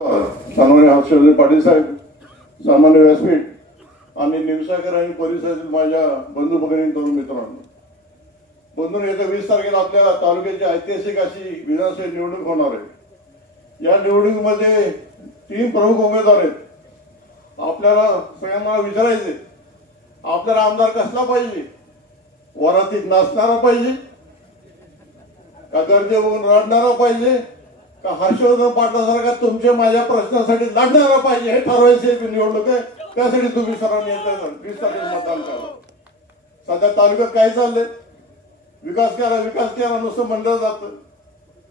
सन्माननीय हर्षवर्धन पाटील साहेब, सामान्य व्यासपीठ आणि निमसागर आणि परिसरातील माझ्या बंधू भगिनी तरुण मित्रांनो, बंधूंनो, येत्या 20 तारखेला आपल्या तालुक्याची ऐतिहासिक अशी विधानसभा निवडणूक होणार आहे। या निवडणुकीमध्ये 3 प्रमुख उमेदवार आहेत। आपल्याला सगळ्यांना विचारायचे, आपल्याला आमदार कसला पाहिजे? वरातीत नाचणारा पाहिजे का गरजे बघून रडणारा पाहिजे का हर्षवर्धन पाटलासारखा तुमच्या माझ्या प्रश्नासाठी लढणारा पाहिजे? हे ठरवायचे निवडणूक आहे। त्यासाठी तुम्ही सर्वांनी 20 तारखेला मतदान करा। सध्या तालुक्यात काय चाललंय? विकास केला नुसतं म्हणलं जातं।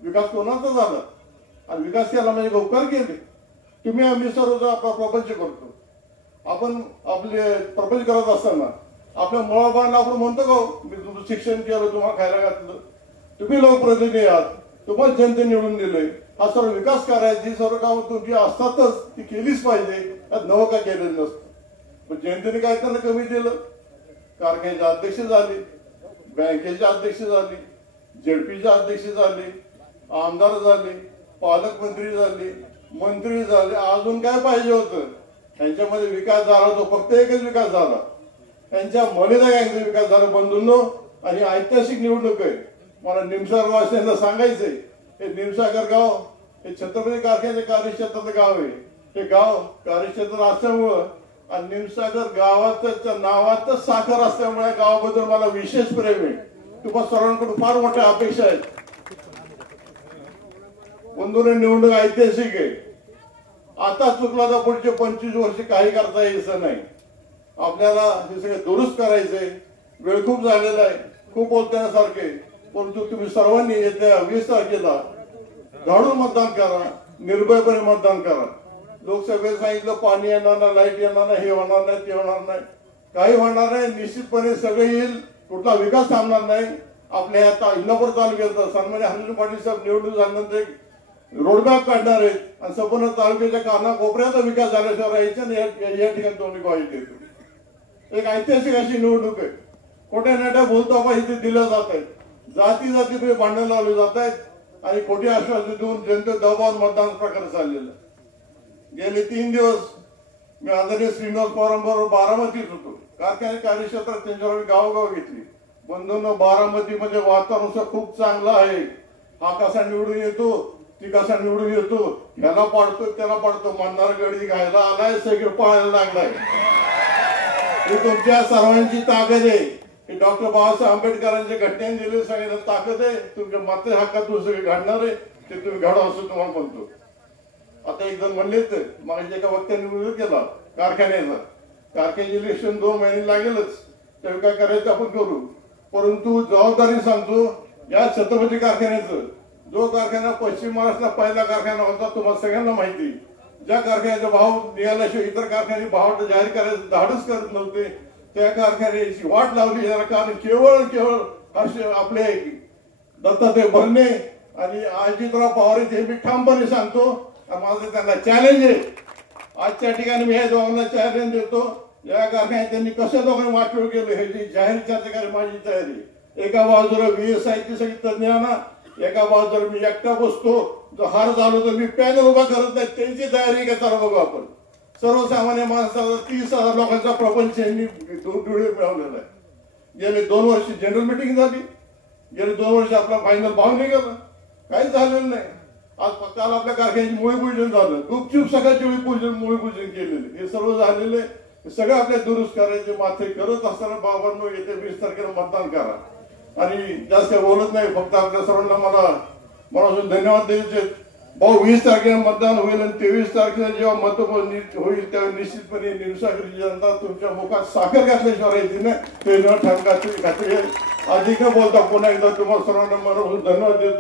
विकास कोणाचा झाला आणि विकास केला म्हणजे उपकार केले? तुम्ही आम्ही सर्व आपला प्रपंच करतो। आपण आपले प्रपंच करत असताना आपल्या मुळाबाळांना आपण म्हणतो का मी तुमचं शिक्षण केलं, तुम्हाला खायला घातलं, तुम्ही लोकप्रतिनिधी आहात, तुम्हाला जनते निवडून दिले, हा सर्व विकास करायची सर्व कामं तुमची असतातच, ती केलीच पाहिजे। त्यात नवं का केलेलं नसतं। पण जनतेने काय त्यांना कमी दिलं? कारखान्याचे अध्यक्ष झाले, बँकेचे अध्यक्ष झाले, जेडपीचे अध्यक्ष झाले, आमदार झाले, पालकमंत्री झाले, मंत्री झाले, अजून काय पाहिजे होतं? यांच्यामध्ये विकास झाला तो फक्त एकच विकास झाला, यांच्या मर्यादा गँगचा विकास झाला। बंधूंनो, आणि ऐतिहासिक निवडणूक आहे। मला निमसागर वासियांना सांगायचंय, हे निमसागर गाव हे छत्रपती कारखान्याचे कार्यक्षेत्राचं गाव आहे। हे गाव कार्यक्षेत्र असल्यामुळं आणि निमसागर गावाच्या नावातच साखर असल्यामुळे गावाबद्दल मला विशेष प्रेम आहे। तुम्हाला सर्वांकडून फार मोठ्या अपेक्षा आहेत। बंधूंनो, निवडणूक ऐतिहासिक आहे। आता चुकला तर पुढचे 25 वर्ष काही करता यायचं नाही। आपल्याला हे सगळं दुरुस्त करायचंय। वेळ खूप झालेला आहे, खूप बोलण्यासारखे, परंतु तुम्ही सर्वांनी येत्या 20 तारखेला धाडून मतदान करा, निर्भयपणे मतदान करा। लोकसभेत सांगितलं पाणी येणार नाही, लाईट येणार नाही, हे होणार नाही, ते होणार नाही, काही होणार नाही। निश्चितपणे सगळे येईल, कुठला विकास थांबणार नाही। आपल्या या इंदापूर तालुक्याचा सन्मान्य हर्षवर्धन पाटील साहेब निवडणूक झाल्यानंतर एक रोडमॅप काढणार आहेत आणि संपूर्ण तालुक्याच्या कानाकोपऱ्याचा विकास झाल्याशिवाय राहायचं नाही, या ठिकाणी तुम्ही ग्वाही देतो। एक ऐतिहासिक अशी निवडणूक आहे। खोट्या नाट्या बोलतो आपण इथे दिल्या जात आहेत, जाती भांडण लावले जात आहेत आणि खोटी आश्वासन देऊन जनते दबावून मतदान प्रकार चाललेला। गेले 3 दिवस मी आदरणीय श्रीनिवास पवारांबरोबर बारामतीत होतो। कारखान्याच्या कार्यक्षेत्रात त्यांच्यावर गावोगाव घेतली। बंधूंनो, बारामतीमध्ये वातावरण खूप चांगलं आहे। हा कसा निवडून येतो, ती कसा निवडून येतो, ह्याला पाडतो त्याला पाडतो, म्हणणार गडी घायला आलाय, सगळं पाळायला लागलाय। ही तुमच्या सर्वांची ताकद आहे। हे डॉक्टर बाबासाहेब आंबेडकरांच्या घटनेने दिलेली सगळ्यांना ताकद आहे। तुमच्या मात्र हक्कातून सगळे घडणार आहे, ते तुम्ही घडा असं तुम्हाला म्हणतो। आता एक जण म्हणलेच, मला एका वक्त्याने विरोध केला कारखान्याचे इलेक्शन 2 महिने लागेलच, तर काय करायचं आपण करू, परंतु जबाबदारी सांगतो, या छत्रपती कारखान्याचं जो कारखाना पश्चिम महाराष्ट्रात पहिला कारखाना होता, तुम्हाला सगळ्यांना माहिती, ज्या कारखान्याचा भाव निघाल्याशिवाय इतर कारखाने भाव जाहीर करायचं धाडस करत नव्हते, त्या कारखान्याची वाट लावली। याला कारण केवळ आपले दत्तात्रय भरणे आणि अजितराव पवार हे मी ठामपणे सांगतो। माझं त्यांना चॅलेंज आहे। आजच्या ठिकाणी मी या दोघांना चॅलेंज देतो, या कारखान्यात त्यांनी कसं दोघांनी वाटोळ केलं ह्याची जाहीर चर्चा करायची माझी तयारी। एका बाजूला VSI ची सगळी तज्ञांना, एका बाजूला मी एकटा बसतो, जो हार झालो तर मी पॅनल उभा करत नाही, त्यांची तयारी का चला बघू आपण। सर्वसामान्य माणसाला 30,000 लोकांचा प्रपंच यांनी मिळवलेला आहे। गेले 2 वर्ष जनरल मिटिंग झाली, गेले 2 वर्ष आपला फायनल भाव निघाला, काही झालेलं नाही। आज काल आपल्या कारखान्याचे मूळपूजन झालं, गुपचूप सगळ्याची मूळपूजन केलेले, हे सर्व झालेले सगळं आपल्या दुरुस्त करायचे। मात्र करत असताना बाबांनो, येत्या 20 तारखेला मतदान करा। आणि जास्त बोलत नाही, फक्त आपल्या सर्वांना मला धन्यवाद द्यायचे। भाऊ, 20 तारखेला मतदान होईल आणि 23 तारखेला जेव्हा मतदान होईल तेव्हा निश्चितपणे निमसागरची जनता तुमच्या मुखात साखर घातल्याशिवाय राहायची नाही, ते न ठाम खात्री आहे। अधिक न बोलता पुन्हा एकदा तुम्हाला सर्वांना मनपूर्वक धन्यवाद देतो।